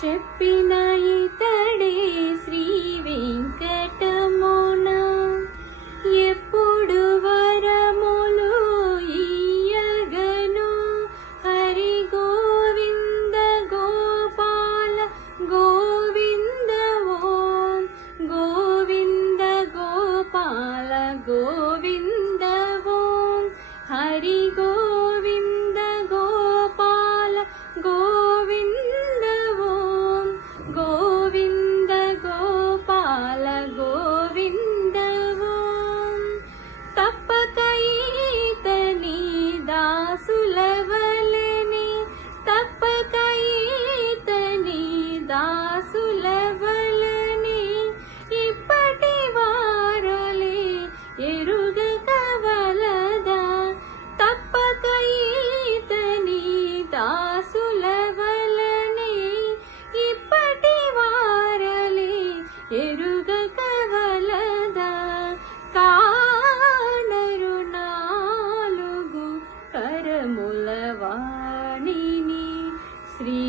చెప్పిన ఇతడే శ్రీ వెంకటమున ఎప్పుడు వరములు ఇయ్యగను. హరి గోవింద గోపాల గోవింద ఓం గోవింద గోపాల గోవింద ఓం హరి గోవింద గోపాల గోవింద ఓం గోవింద గోపాల గోవింద ఓం. తప్పక ఈతని దాసులవలని తప్పక ఈతని దాసులవలని ఇప్పటి వారలే ఎరుగక వలదా. తప్పక ఈతని దాసులవలని ఇప్పటి వారలే ఎరుగక వలదా. కానరు నాలుగు కరముల వాణిని శ్రీ